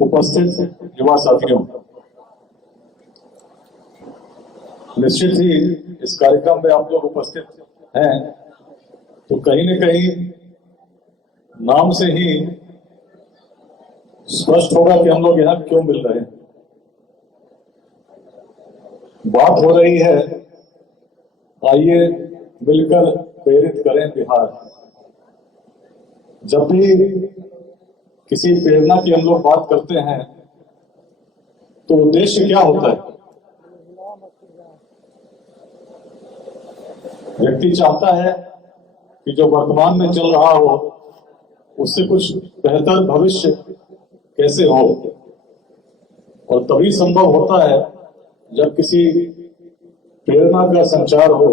उपस्थित युवा साथियों, निश्चित ही इस कार्यक्रम में आप लोग उपस्थित हैं तो कहीं न कहीं नाम से ही स्पष्ट होगा कि हम लोग यहाँ क्यों मिल रहे हैं। बात हो रही है, आइए मिलकर प्रेरित करें बिहार। जब भी किसी प्रेरणा की हम लोग बात करते हैं तो उद्देश्य क्या होता है? व्यक्ति चाहता है कि जो वर्तमान में चल रहा हो उससे कुछ बेहतर भविष्य कैसे हो, और तभी संभव होता है जब किसी प्रेरणा का संचार हो।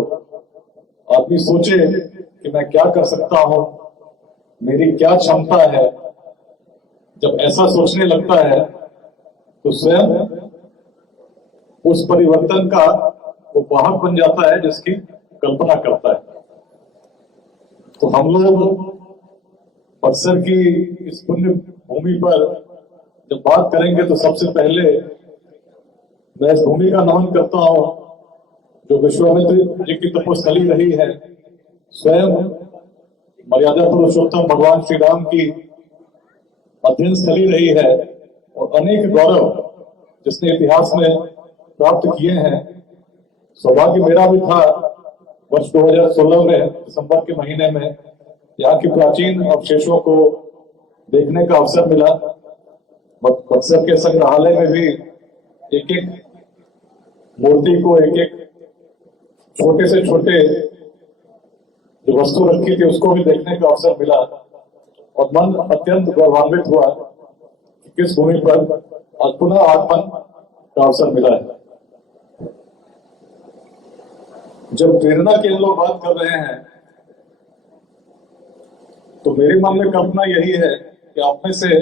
आदमी सोचे कि मैं क्या कर सकता हूं, मेरी क्या क्षमता है। जब ऐसा सोचने लगता है तो स्वयं उस परिवर्तन का वो वाहक बन जाता है जिसकी कल्पना करता है। तो हम लोग बक्सर की इस पुण्य भूमि पर जब बात करेंगे तो सबसे पहले मैं इस भूमि का नमन करता हूं जो विश्वामित्र जी की तपस्थली रही है, स्वयं मर्यादा पुरुषोत्तम भगवान श्री राम की अध्ययन स्थली रही है, और अनेक गौरव जिसने इतिहास में प्राप्त किए हैं। सौभाग्य मेरा भी था वर्ष 2016 में दिसंबर के महीने में यहाँ की प्राचीन अवशेषों को देखने का अवसर मिला। बक्सर के संग्रहालय में भी एक एक मूर्ति को, एक एक छोटे से छोटे जो वस्तु रखी थी उसको भी देखने का अवसर मिला, और मन अत्यंत गौरवान्वित हुआ कि किस भूमि पर आज पुनः आगमन का अवसर मिला है। जब प्रेरणा की हम लोग बात कर रहे हैं तो मेरे मन में कल्पना यही है कि आप में से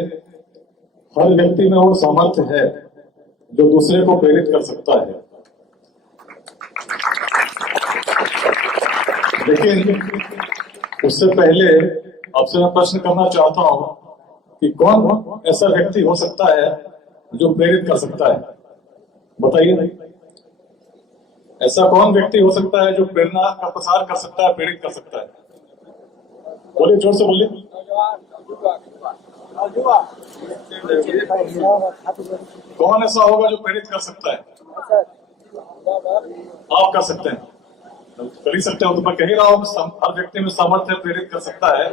हर व्यक्ति में वो सामर्थ्य है जो दूसरे को प्रेरित कर सकता है। लेकिन उससे पहले आपसे मैं प्रश्न करना चाहता हूं कि कौन ऐसा व्यक्ति हो सकता है जो प्रेरित कर सकता है? बताइए, ऐसा कौन व्यक्ति हो सकता है जो प्रेरणा का प्रसार कर सकता है, प्रेरित कर सकता है? बोलिए, जोर से बोलिए। कौन ऐसा होगा जो प्रेरित कर सकता है? आप कर सकते हैं, कर ही सकते हो। तो मैं कह ही रहा हूं हर व्यक्ति में सामर्थ्य प्रेरित कर सकता है,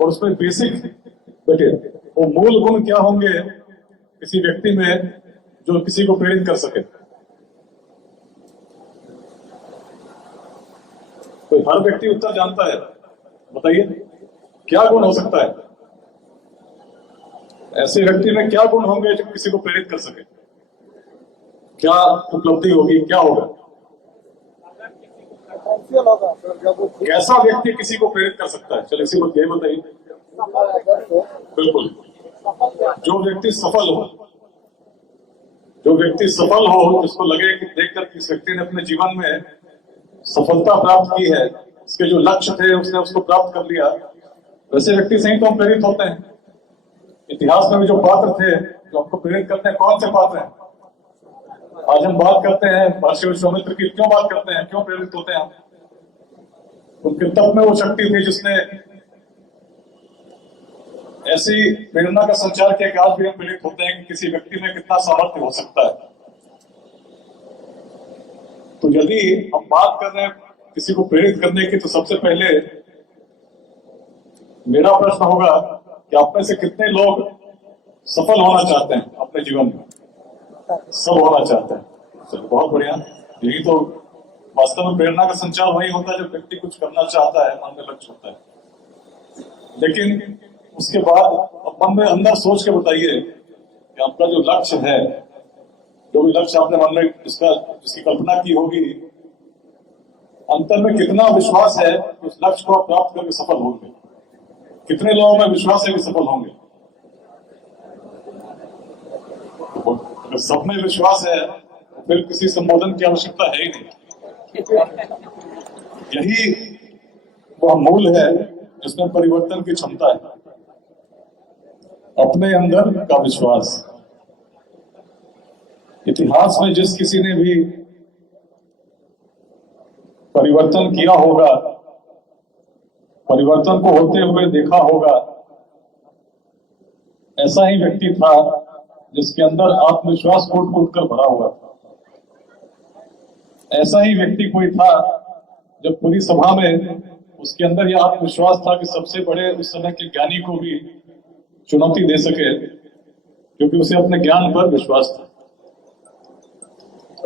और उसमें बेसिक देखिए वो मूल गुण क्या होंगे किसी व्यक्ति में जो किसी को प्रेरित कर सके। कोई हर व्यक्ति उत्तर जानता है? बताइए, क्या गुण हो सकता है? ऐसे व्यक्ति में क्या गुण होंगे जो किसी को प्रेरित कर सके? क्या उपलब्धि होगी, क्या होगा? कैसा व्यक्ति किसी को प्रेरित कर सकता है? चलिए इसी बात यही बताइए। बिल्कुल, जो व्यक्ति सफल हो, जो व्यक्ति सफल हो, जिसको लगे कि देखकर किस व्यक्ति ने अपने जीवन में सफलता प्राप्त की है, इसके जो लक्ष्य थे उसने उसको प्राप्त कर लिया, वैसे व्यक्ति से ही तो हम प्रेरित होते हैं। इतिहास में भी जो पात्र थे जो हमको प्रेरित करते हैं, कौन से पात्र हैं? आज हम बात करते हैं महर्षि विश्वामित्र की, क्यों बात करते हैं, क्यों प्रेरित होते हैं हम? उनके तब में वो शक्ति थी जिसने ऐसी प्रेरणा का संचार किया कि आज भी हम प्रेरित होते हैं कि किसी व्यक्ति में कितना सामर्थ्य हो सकता है। तो यदि हम बात कर रहे हैं किसी को प्रेरित करने की, तो सबसे पहले मेरा प्रश्न होगा कि आप में से कितने लोग सफल होना चाहते हैं अपने जीवन में? सब होना चाहते हैं। चलो बहुत बढ़िया। यही तो वास्तव में प्रेरणा का संचार वही होता है जब व्यक्ति कुछ करना चाहता है, मन में लक्ष्य होता है। लेकिन उसके बाद अब मन में अंदर सोच के बताइए कि आपका जो लक्ष्य है, जो भी लक्ष्य आपने मन में जिसकी कल्पना की होगी, अंतर में कितना विश्वास है उस लक्ष्य को आप प्राप्त करके सफल होंगे? कितने लोगों में विश्वास है कि सफल होंगे? अगर सब में विश्वास है तो फिर किसी संबोधन की आवश्यकता है ही नहीं। यही वह मूल है जिसमें परिवर्तन की क्षमता है। अपने अंदर का विश्वास। इतिहास में जिस किसी ने भी परिवर्तन किया होगा, परिवर्तन को होते हुए देखा होगा, ऐसा ही व्यक्ति था जिसके अंदर आत्मविश्वास कूट कूट कर भरा हुआ था। ऐसा ही व्यक्ति कोई था जब पूरी सभा में उसके अंदर यह आत्मविश्वास था कि सबसे बड़े उस समय के ज्ञानी को भी चुनौती दे सके, क्योंकि उसे अपने ज्ञान पर विश्वास था।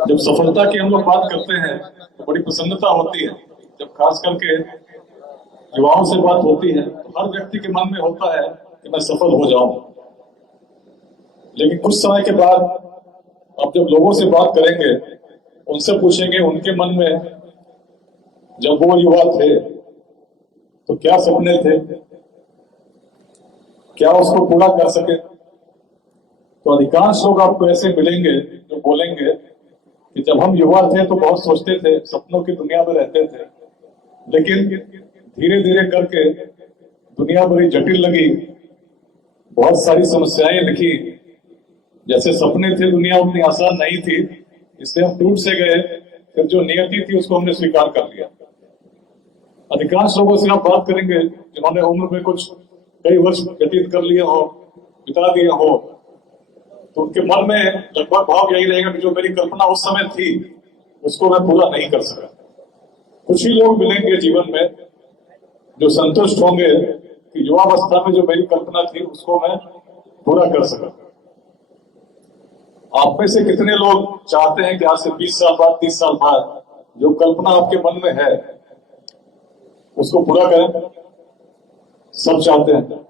जब सफलता की हम लोग बात करते हैं तो बड़ी प्रसन्नता होती है। जब खास करके युवाओं से बात होती है तो हर व्यक्ति के मन में होता है कि मैं सफल हो जाऊं। लेकिन कुछ समय के बाद अब जब लोगों से बात करेंगे, उनसे पूछेंगे उनके मन में जब वो युवा थे तो क्या सपने थे, क्या उसको पूरा कर सके। तो अधिकांश लोग आपको ऐसे मिलेंगे जो बोलेंगे कि जब हम युवा थे तो बहुत सोचते थे, सपनों की दुनिया में रहते थे, लेकिन धीरे धीरे करके दुनिया बड़ी जटिल लगी, बहुत सारी समस्याएं दिखी। जैसे सपने थे दुनिया उतनी आसान नहीं थी, इसलिए हम टूट से गए, फिर जो नियति थी उसको हमने स्वीकार कर लिया। अधिकांश लोगों से आप बात करेंगे जिन्होंने उम्र में कुछ कई वर्ष व्यतीत कर लिए हो, बिता दिए हो, तो उनके मन में लगभग भाव यही रहेगा कि जो मेरी कल्पना उस समय थी उसको मैं पूरा नहीं कर सका। कुछ ही लोग मिलेंगे जीवन में जो संतुष्ट होंगे कि युवावस्था में जो मेरी कल्पना थी उसको मैं पूरा कर सका। आप में से कितने लोग चाहते हैं कि आज से 20 साल बाद, 30 साल बाद जो कल्पना आपके मन में है उसको पूरा करें? सब चाहते हैं,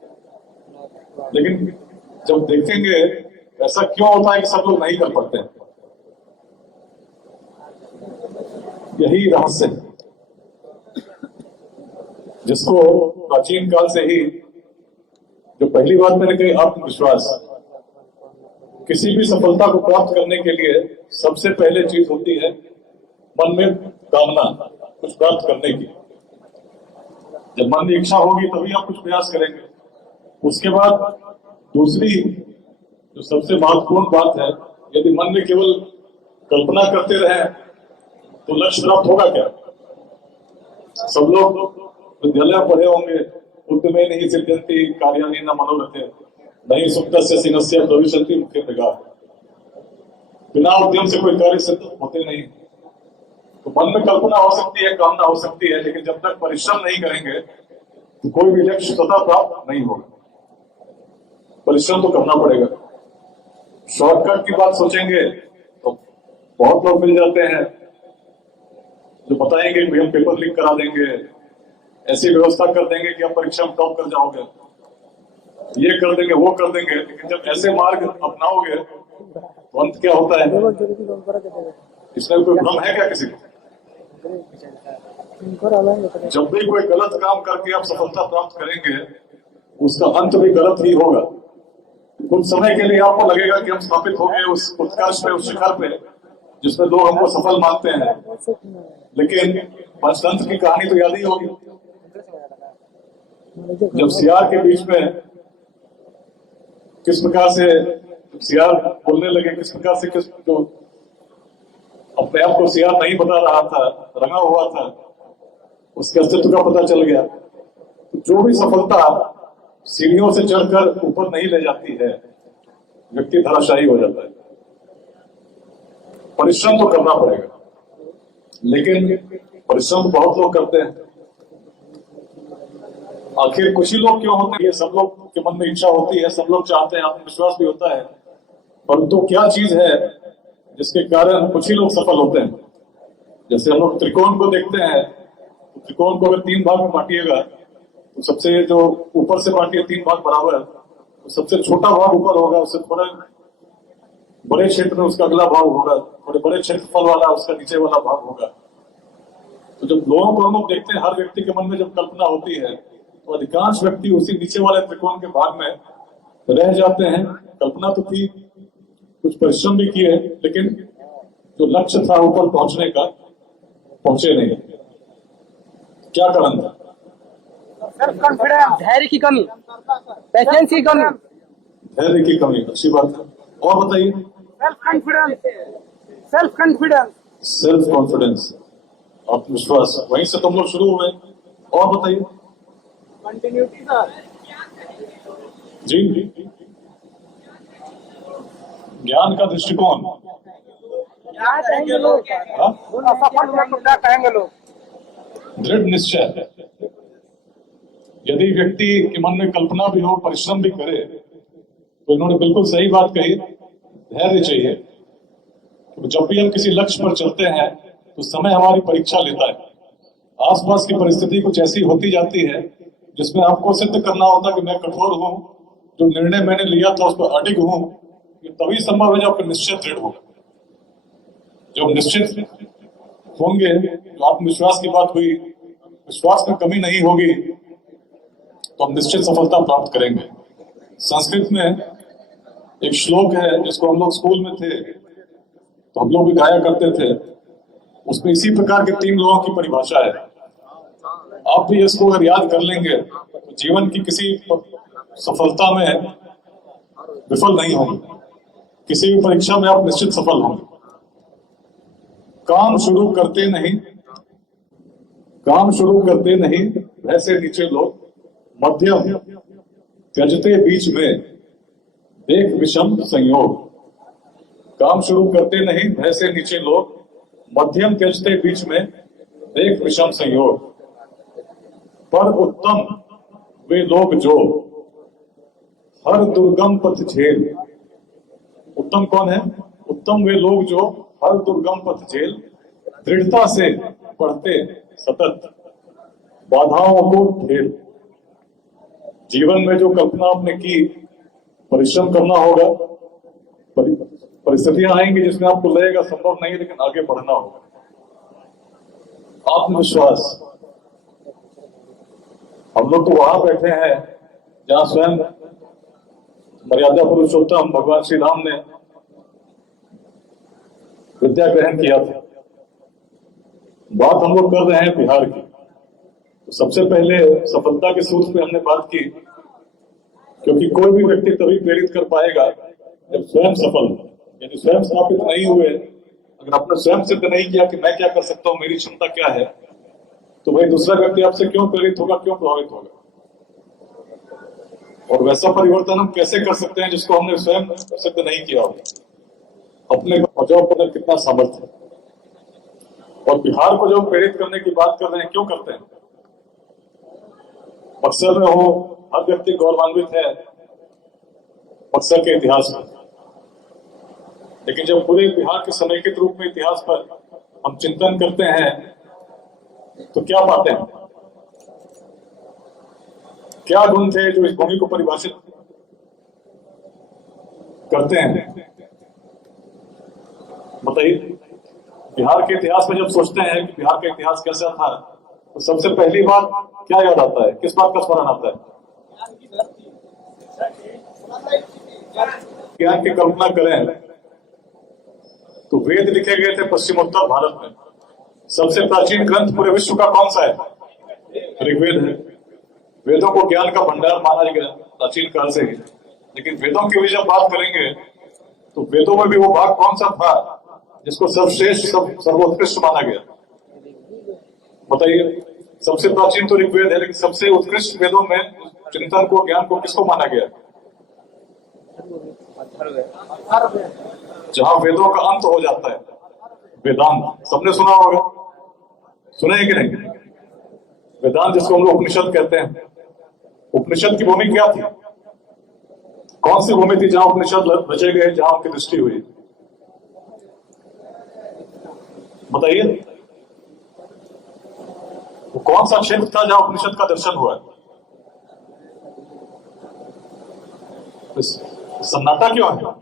लेकिन जब देखेंगे ऐसा क्यों होता है कि सब लोग नहीं कर पाते हैं? यही रहस्य है जिसको प्राचीन काल से ही, जो पहली बात मैंने कही आत्मविश्वास, किसी भी सफलता को प्राप्त करने के लिए सबसे पहले चीज होती है मन में कामना, कुछ प्राप्त करने की। जब मन में इच्छा होगी तभी आप कुछ प्रयास करेंगे। उसके बाद दूसरी जो सबसे महत्वपूर्ण बात है, यदि मन में केवल कल्पना करते रहे तो लक्ष्य प्राप्त होगा क्या? सब लोग विद्यालय में पढ़े होंगे, उद्यमे नहीं सिद्ध्यन्ति कार्याणि न मनोरथे नहीं सुप्तस्य सिंहस्य भविष्यति मुख्य मृगा। बिना उद्यम से कोई कार्य सिद्ध होते नहीं। तो मन में कल्पना हो सकती है, कामना हो सकती है, लेकिन जब तक परिश्रम नहीं करेंगे तो कोई भी लक्ष्य स्वतः प्राप्त नहीं होगा। परिश्रम तो करना पड़ेगा। शॉर्टकट की बात सोचेंगे तो बहुत लोग मिल जाते हैं जो बताएंगे कि हम पेपर लीक करा देंगे, ऐसी व्यवस्था कर देंगे कि आप परीक्षा में टॉप कर जाओगे, ये कर देंगे, वो कर देंगे। लेकिन जब ऐसे मार्ग अपनाओगे तो अंत क्या होता है? इसमें कोई भ्रम है क्या किसी को? जब भी कोई गलत काम करके आप सफलता प्राप्त करेंगे उसका अंत भी गलत ही होगा। कुछ समय के लिए आपको लगेगा कि हम स्थापित हो गए उस उत्कर्ष पे, उस शिखर पे जिसमें लोग हमको सफल मानते हैं, लेकिन पंचतंत्र की कहानी तो याद ही होगी। जब सियार के बीच में किस प्रकार से सियार बोलने लगे, किस प्रकार से किस जो अपने आप को सियार नहीं बता रहा था, रंगा हुआ था, उसके अस्तित्व का पता चल गया। तो जो भी सफलता सीढ़ियों से चढ़कर ऊपर नहीं ले जाती है, व्यक्ति धराशायी हो जाता है। परिश्रम तो करना पड़ेगा, लेकिन परिश्रम बहुत लोग करते हैं। आखिर कुछ ही लोग क्यों होते हैं? सब लोग के मन में इच्छा होती है, सब लोग चाहते हैं, आत्मविश्वास भी होता है, परंतु क्या चीज है जिसके कारण कुछ ही लोग सफल होते हैं? जैसे हम लोग त्रिकोण को देखते हैं, तो त्रिकोण को अगर 3 भाग में बांटिएगा तो सबसे जो ऊपर से बांटिए 3 भाग बराबर, तो सबसे छोटा भाग ऊपर होगा, उससे थोड़ा बड़े क्षेत्र में उसका अगला भाग होगा, थोड़े बड़े क्षेत्रफल वाला उसका नीचे वाला भाग होगा। तो जब लोगों को हम लोग देखते हैं, हर व्यक्ति के मन में जब कल्पना होती है तो अधिकांश व्यक्ति उसी नीचे वाले त्रिकोण के भाग में रह जाते हैं। कल्पना तो थी, कुछ परिश्रम भी किए, लेकिन जो लक्ष्य था ऊपर पहुंचने का, पहुंचे नहीं। क्या कारण था? सेल्फ कॉन्फिडेंस, धैर्य की कमी, पेशेंस की कमी। धैर्य की कमी, अच्छी बात है। और बताइए। Self confidence, self confidence, self confidence, आत्मविश्वास, वहीं से तुम लोग शुरू हुए। और बताइए कंटिन्यूटी सर। जी। ज्ञान का दृष्टिकोण, क्या कहेंगे लोग? हाँ? असफल हुआ तो क्या कहेंगे लोग? दृढ़ निश्चय। यदि व्यक्ति के मन में कल्पना भी हो, परिश्रम भी करे, तो इन्होंने बिल्कुल सही बात कही, धैर्य चाहिए। तो जब भी हम किसी लक्ष्य पर चलते हैं तो समय हमारी परीक्षा लेता है। आसपास की परिस्थिति कुछ ऐसी होती जाती है जिसमें आपको सिद्ध करना होता है कि मैं कठोर हूं, जो निर्णय मैंने लिया था उस पर अडिग हूं। ये तभी संभव है जब आपका निश्चय दृढ़ होगा। जब निश्चित होंगे, जो आत्मविश्वास की बात हुई, विश्वास में कमी नहीं होगी, तो हम निश्चित सफलता प्राप्त करेंगे। संस्कृत में एक श्लोक है जिसको हम लोग स्कूल में थे तो हम लोग भी गाया करते थे। उसमें इसी प्रकार के 3 लोगों की परिभाषा है। आप भी इसको अगर याद कर लेंगे तो जीवन की किसी सफलता में विफल नहीं होंगे, किसी भी परीक्षा में आप निश्चित सफल होंगे। काम शुरू करते नहीं भय से नीचे लोग, मध्यम त्यजते बीच में देख विषम संयोग। काम शुरू करते नहीं भय से नीचे लोग, मध्यम त्यजते बीच में देख विषम संयोग। पर उत्तम वे लोग जो हर दुर्गम पथ झेल। उत्तम कौन है? उत्तम वे लोग जो हर दुर्गम पथ झेल, दृढ़ता से पढ़ते सतत बाधाओं को ठेल। जीवन में जो कल्पना आपने की, परिश्रम करना होगा। परिस्थितियां आएंगी जिसमें आपको लगेगा संभव नहीं, लेकिन आगे बढ़ना होगा। आत्मविश्वास। हम लोग तो वहां बैठे हैं जहां स्वयं मर्यादा पुरुषोत्तम भगवान श्री राम ने विद्या ग्रहण किया था। बात हम लोग कर रहे हैं बिहार की। तो सबसे पहले सफलता के सूत्र पे हमने बात की, क्योंकि कोई भी व्यक्ति तभी प्रेरित कर पाएगा जब स्वयं सफल हो। यदि स्वयं स्थापित नहीं हुए, अगर आपने स्वयं सिद्ध नहीं किया कि मैं क्या कर सकता हूं, मेरी क्षमता क्या है, तो भाई दूसरा व्यक्ति आपसे क्यों प्रेरित होगा, क्यों प्रभावित होगा? और वैसा परिवर्तन हम कैसे कर सकते हैं जिसको हमने स्वयं सिद्ध नहीं किया हो? अपने बचाव पर कितना सामर्थ्य है। और बिहार को जो प्रेरित करने की बात कर रहे हैं, क्यों करते हैं? बक्सर में हो, हर व्यक्ति गौरवान्वित है बक्सर के इतिहास में, लेकिन जब पूरे बिहार के समेकित रूप में इतिहास पर हम चिंतन करते हैं तो क्या पाते हैं? क्या गुण थे जो इस भूमि को परिभाषित करते हैं? बताइए। बिहार के इतिहास में जब सोचते हैं कि बिहार का इतिहास कैसा था, तो सबसे पहली बात क्या याद आता है? किस बात का स्मरण आता है? ज्ञान की कल्पना करें तो वेद लिखे गए थे पश्चिमोत्तर भारत में। सबसे प्राचीन ग्रंथ पूरे विश्व का कौन सा है? ऋग्वेद है। वेदों को ज्ञान का भंडार माना गया प्राचीन काल से ही। लेकिन वेदों की भी जब बात करेंगे तो वेदों में भी वो भाग कौन सा था जिसको सर्वश्रेष्ठ सर्वोत्कृष्ट माना गया? बताइए। सबसे प्राचीन तो ऋग्वेद है, लेकिन सबसे उत्कृष्ट वेदों में चिंतन को, ज्ञान को किसको माना गया? जहां वेदों का अंत हो जाता है, वेदांत। सबने सुना होगा, सुने हैं कि नहीं? वेदांत जिसको हम लोग उपनिषद कहते हैं। उपनिषद की भूमि क्या थी? कौन सी भूमि थी जहां उपनिषद रचे गए, जहां उनकी दृष्टि हुई? बताइए। वो कौन सा क्षेत्र था जहां उपनिषद का दर्शन हुआ? सन्नाटा क्यों है?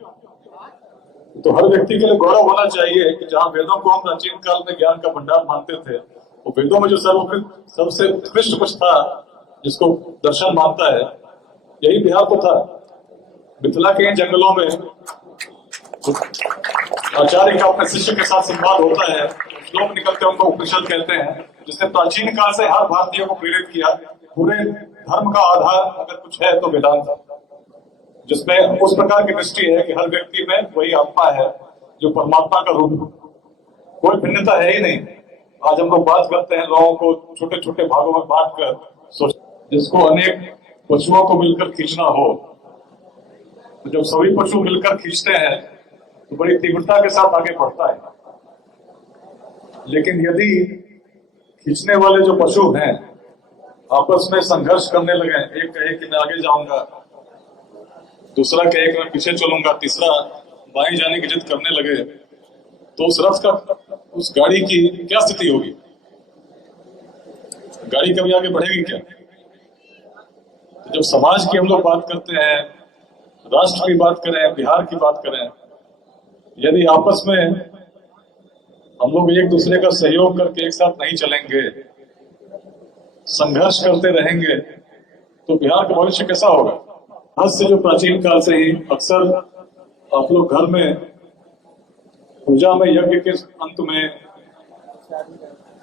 तो हर व्यक्ति के लिए गौरव होना चाहिए कि जहां वेदों को हम प्राचीन काल में ज्ञान का भंडार मानते थे, वो वेदों में जो सबसे उत्कृष्ट कुछ था जिसको दर्शन मानता है, यही बिहार को था। मिथिला के इन जंगलों में आचार्य का अपने शिष्य के साथ संवाद होता है, श्लोक निकलते उनको उपनिषद कहते हैं, जिसने प्राचीन काल से हर भारतीय को प्रेरित किया। पूरे धर्म का आधार अगर कुछ है तो वेदांत। जिसमें उस प्रकार की दृष्टि है कि हर व्यक्ति में वही आत्मा है जो परमात्मा का रूप है। कोई भिन्नता है ही नहीं। आज हम लोग बात करते हैं लोगों को छोटे छोटे भागों में बांट कर, जिसको अनेक पशुओं को मिलकर खींचना हो, तो जब सभी पशु मिलकर खींचते हैं तो बड़ी तीव्रता के साथ आगे बढ़ता है। लेकिन यदि खींचने वाले जो पशु हैं आपस में संघर्ष करने लगे, एक कहे कि मैं आगे जाऊंगा, दूसरा कहे कि मैं पीछे चलूंगा, तीसरा बाएं जाने की जिद करने लगे, तो उस रथ का, उस गाड़ी की क्या स्थिति होगी? गाड़ी कभी आगे बढ़ेगी क्या? तो जब समाज की हम लोग बात करते हैं, राष्ट्र की बात करें, बिहार की बात करें, यदि आपस में हम लोग एक दूसरे का सहयोग करके एक साथ नहीं चलेंगे, संघर्ष करते रहेंगे, तो बिहार का भविष्य कैसा होगा? आज से जो प्राचीन काल से ही अक्सर आप लोग घर में पूजा में यज्ञ के अंत में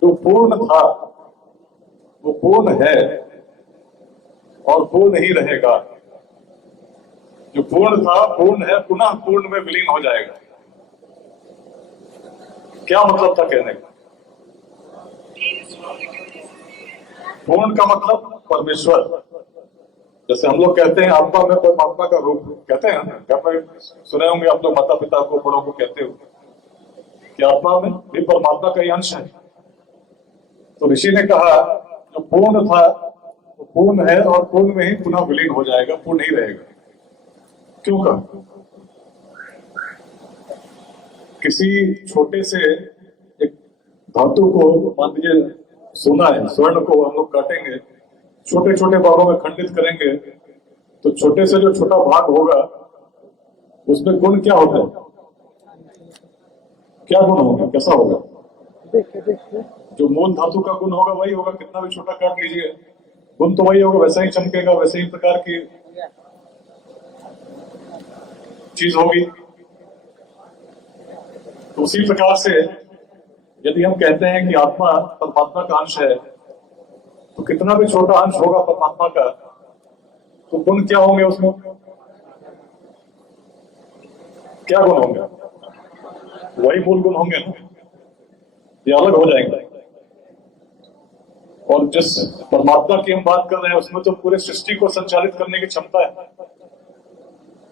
जो पूर्ण था वो पूर्ण है और पूर्ण ही रहेगा। जो पूर्ण था पूर्ण है, पुनः पूर्ण में विलीन हो जाएगा। क्या मतलब था कहने का? पूर्ण का मतलब परमेश्वर। जैसे हम लोग कहते हैं आत्मा में परमात्मा का रूप, कहते हैं ना, घर में सुने होंगे आप लोग माता पिता को, बड़ों को कहते हो कि आत्मा में भी परमात्मा का ही अंश है। तो ऋषि ने कहा जो पूर्ण था वो पूर्ण है और पूर्ण में ही पुनः विलीन हो जाएगा, पूर्ण ही रहेगा। क्यों कहा? किसी छोटे से एक धातु को, मान लीजिए सोना है, स्वर्ण को हम लोग काटेंगे, छोटे छोटे भागों में खंडित करेंगे, तो छोटे से जो छोटा भाग होगा उसमें गुण क्या होता है? क्या गुण होगा, कैसा होगा? जो मूल धातु का गुण होगा वही होगा, कितना भी छोटा काट लीजिए गुण तो वही होगा, वैसा ही चमकेगा, वैसे ही प्रकार की चीज होगी। तो उसी प्रकार से यदि हम कहते हैं कि आत्मा परमात्मा का अंश है, तो कितना भी छोटा अंश होगा परमात्मा का, तो गुण क्या होंगे उसमें? क्या गुण होंगे? वही मूल गुण होंगे ना, ये अलग हो जाएंगे। और जिस परमात्मा की हम बात कर रहे हैं उसमें तो पूरे सृष्टि को संचालित करने की क्षमता है।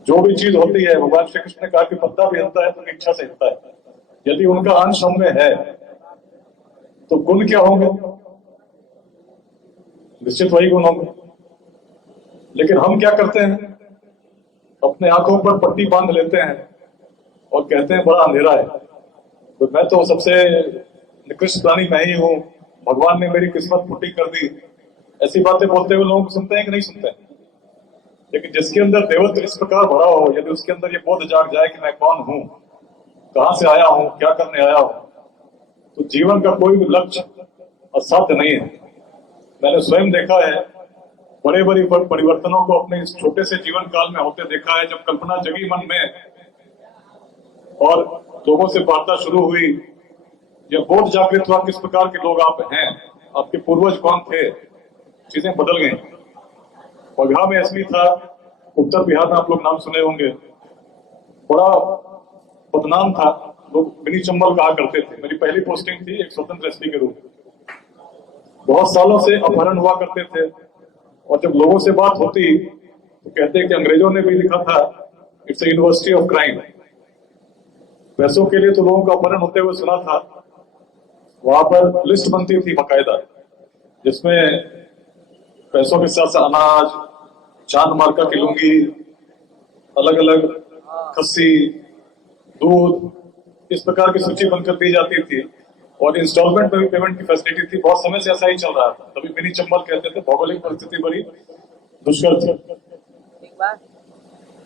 जो भी चीज होती है, भगवान श्री कृष्ण ने कहा कि पत्ता भी हिलता है तो इच्छा से हिलता है। यदि उनका अंश हमें है तो गुण क्या होंगे? निश्चित वही गुण होंगे। लेकिन हम क्या करते हैं, अपने आंखों पर पट्टी बांध लेते हैं और कहते हैं बड़ा अंधेरा है, तो मैं तो सबसे निकृष्ट प्राणी मैं ही हूं, भगवान ने मेरी किस्मत फुटी कर दी। ऐसी बातें बोलते हुए लोगों को सुनते हैं कि नहीं सुनते हैं? लेकिन जिसके अंदर देवत्व इस प्रकार भरा हो, यदि उसके अंदर ये बोध जाग जाए कि मैं कौन हूं, कहां से आया हूं, क्या करने आया हूं, तो जीवन का कोई भी लक्ष्य असाध्य नहीं है। मैंने स्वयं देखा है, बड़े बड़े परिवर्तनों को अपने इस छोटे से जीवन काल में होते देखा है। जब कल्पना जगी मन में और लोगों से वार्ता शुरू हुई, जब बोध जागृत हुआ किस प्रकार के लोग आप हैं, आपके पूर्वज कौन थे, चीजें बदल गई। बगहा में एसपी था, उत्तर बिहार में आप लोग नाम सुने होंगे, बड़ा बदनाम था, लोग मिनी चंबल कहा करते थे। मेरी पहली पोस्टिंग थी एक स्वतंत्र एसपी के रूप में। बहुत सालों से अपहरण हुआ करते थे, और जब लोगों से बात होती तो कहते कि अंग्रेजों ने भी लिखा था it's a university of crime. पैसों के लिए तो लोगों का अपहरण होते हुए सुना था। वहां पर लिस्ट बनती थी बाकायदा, जिसमें पैसों के साथ साथ अनाज, चांद मार्का की लुंगी, अलग अलग खस्सी, दूध, इस प्रकार की सूची बनकर दी जाती थी। और इंस्टॉलमेंट में भी पेमेंट की फैसिलिटी थी। बहुत समय से ऐसा ही चल रहा था। तभी मिनी चंबल कहते थे। भौगोलिक परिस्थिति बड़ी दुष्कर थी।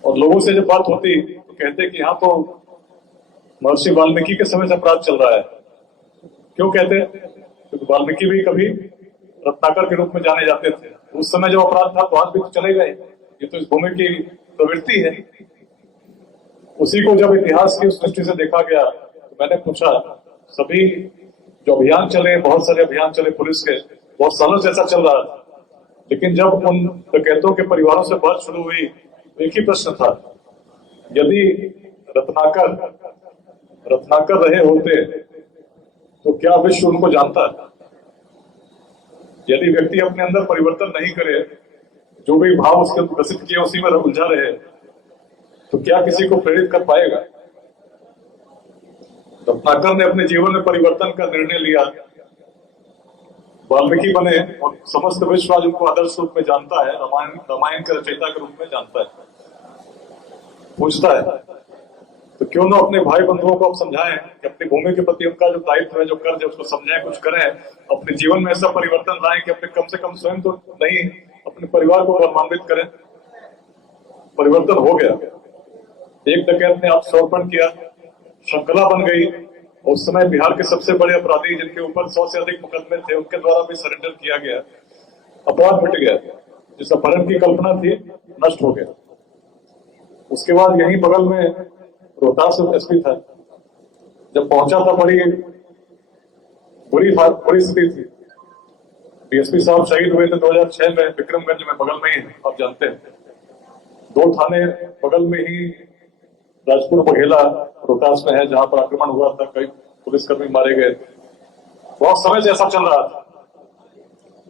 और लोगों से जब बात होती तो कहते कि यहाँ तो महर्षि वाल्मीकि के समय से अपराध चल रहा है। क्यों कहते? क्योंकि वाल्मीकि भी कभी रत्नाकर के रूप में जाने जाते थे। उस समय जो अपराध था तो आज भी तो चले गए। ये तो इस भूमि की प्रवृत्ति है। उसी को जब इतिहास की उस दृष्टि से देखा गया तो मैंने पूछा, सभी जो अभियान चले, बहुत सारे अभियान चले पुलिस के, बहुत सालों से ऐसा चल रहा था, लेकिन जब उन डकैतों के परिवारों से बात शुरू हुई एक ही प्रश्न था, यदि रत्नाकर रहे होते तो क्या विश्व उनको जानता? यदि व्यक्ति अपने अंदर परिवर्तन नहीं करे, जो भी भाव उसके विकसित किए उसी में उलझा रहे, तो क्या किसी को प्रेरित कर पाएगा? रत्नाकर ने अपने जीवन में परिवर्तन का निर्णय लिया, वाल्मीकि बने और समस्त विश्व आज उनको आदर्श रूप में जानता है, रामायण के रचयिता के रूप में जानता है, पूछता है। तो क्यों ना अपने भाई बंधुओं को आप समझाएं कि अपनी भूमि के प्रति उनका जो दायित्व है, जो कर्ज है, उसको समझाएं, कुछ करें, अपने जीवन में ऐसा परिवर्तन लाएं कि अपने कम से कम स्वयं तो नहीं, अपने परिवार को गौरवान्वित करें। परिवर्तन हो गया। एक डकैत ने आत्मसमर्पण किया, श्रृंखला बन गई। उस समय बिहार के सबसे बड़े अपराधी, जिनके ऊपर 100 से अधिक मुकदमे थे, उनके द्वारा भी सरेंडर किया गया, अपराध मिट गया। जिस अपहरण की कल्पना थी, नष्ट हो गया। उसके बाद यहीं बगल में रोहतास एसपी था, जब पहुंचा था बड़ी बुरी स्थिति थी। डीएसपी साहब शहीद हुए थे 2006 में विक्रमगंज में, बगल में ही, आप जानते हैं। 2 थाने बगल में ही राजपुर बघेला रोहतास में है, जहां पर आक्रमण हुआ था, कई पुलिसकर्मी मारे गए। बहुत समय से ऐसा चल रहा था।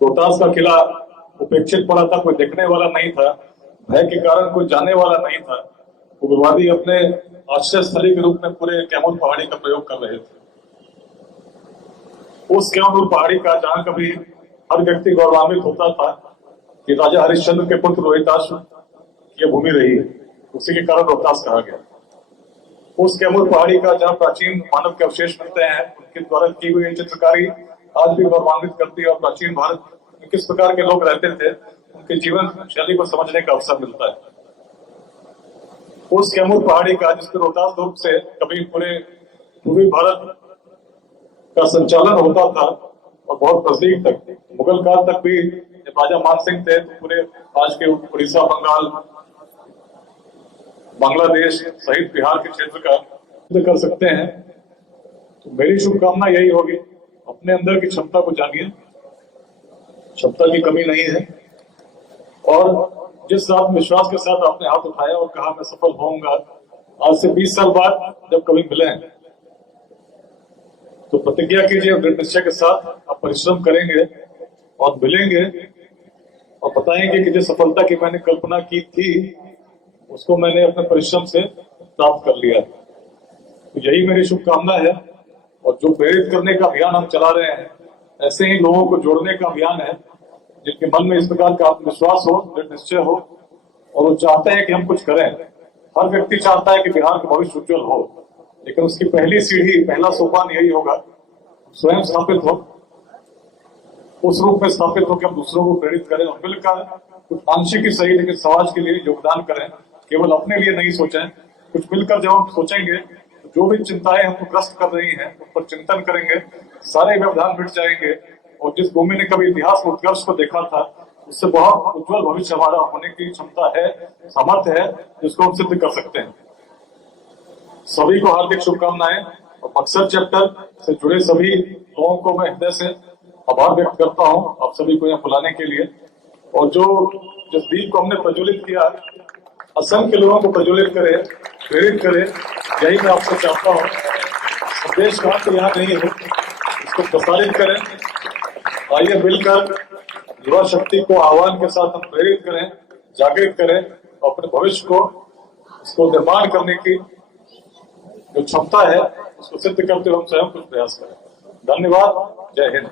रोहतास का किला उपेक्षित पड़ा था, कोई देखने वाला नहीं था, भय के कारण कोई जाने वाला नहीं था। उग्रवादी अपने आश्रय स्थली के रूप में पूरे कैमूर पहाड़ी का प्रयोग कर रहे थे। उस कैमूर पहाड़ी का, जहां कभी हर व्यक्ति गौरवान्वित होता था कि राजा हरिश्चंद्र के पुत्र रोहिताश की भूमि रही है, उसी के कारण रोहतास कहा गया। उस कैमूर पहाड़ी का, जहां प्राचीन मानव के अवशेष मिलते हैं, उनके द्वारा की हुई चित्रकारी आज भी गौरवान्वित करती है। और प्राचीन भारत में किस प्रकार के लोग रहते थे, उनके जीवन शैली को समझने का अवसर मिलता है। उस कैमूर पहाड़ी का, जिसके रोहतास दुर्ग से कभी पूरे पूर्वी भारत का संचालन होता था और बहुत नजदीक तक, मुगल काल तक भी जब राजा मानसिंह थे, तो पूरे आज के उड़ीसा, बंगाल, बांग्लादेश सहित बिहार के क्षेत्र का कर सकते हैं। तो मेरी शुभकामना यही होगी, अपने अंदर की क्षमता को जानिए, क्षमता की कमी नहीं है। और जिस आत्मविश्वास के साथ आपने हाथ उठाया और कहा मैं सफल होऊंगा, आज से 20 साल बाद जब कभी मिले तो प्रतिज्ञा कीजिए, दृढ़ निश्चय के साथ आप परिश्रम करेंगे और मिलेंगे और बताएंगे कि जिस सफलता की मैंने कल्पना की थी, उसको मैंने अपने परिश्रम से प्राप्त कर लिया। तो यही मेरी शुभकामना है। और जो प्रेरित करने का अभियान हम चला रहे हैं, ऐसे ही लोगों को जोड़ने का अभियान है, जिनके मन में इस प्रकार का आत्मविश्वास हो, दृढ़ निश्चय हो और वो चाहते हैं कि हम कुछ करें। हर व्यक्ति चाहता है कि बिहार का भविष्य उज्जवल हो, लेकिन उसकी पहली सीढ़ी, पहला सोपान यही होगा, स्वयं स्थापित हो, उस रूप में स्थापित हो कि हम दूसरों को प्रेरित करें और मिलकर कुछ आंशिक ही सही, लेकिन समाज के लिए योगदान करें। केवल अपने लिए नहीं सोचें, कुछ मिलकर जब हम सोचेंगे तो जो भी चिंताएं हमको ग्रस्त कर रही हैं, उन पर चिंतन करेंगे, सारे व्यवधान मिट जाएंगे। और जिस भूमि ने कभी इतिहास में उत्कर्ष को देखा था, उससे बहुत उज्जवल भविष्य हमारा होने की क्षमता है, सामर्थ्य है, जिसको हम सिद्ध कर सकते हैं। सभी को हार्दिक शुभकामनाएं और मकसद चैप्टर से जुड़े सभी लोगों को मैं हृदय से आभार व्यक्त करता हूं, आप सभी को यहाँ बुलाने के लिए। और जिस दीप को हमने प्रज्वलित किया, असंख्य लोगों को प्रज्वलित करे, प्रेरित करे, यही मैं आपसे चाहता हूँ। संदेश कहाँ तो यहाँ नहीं है, इसको प्रसारित करें। आइए मिलकर युवा शक्ति को आह्वान के साथ हम प्रेरित करें, जागृत करें, अपने भविष्य को इसको निर्माण करने की जो क्षमता है, उसको सिद्ध करते हुए हम स्वयं कुछ प्रयास करें। धन्यवाद। जय हिंद।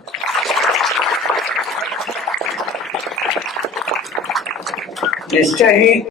निश्चय ही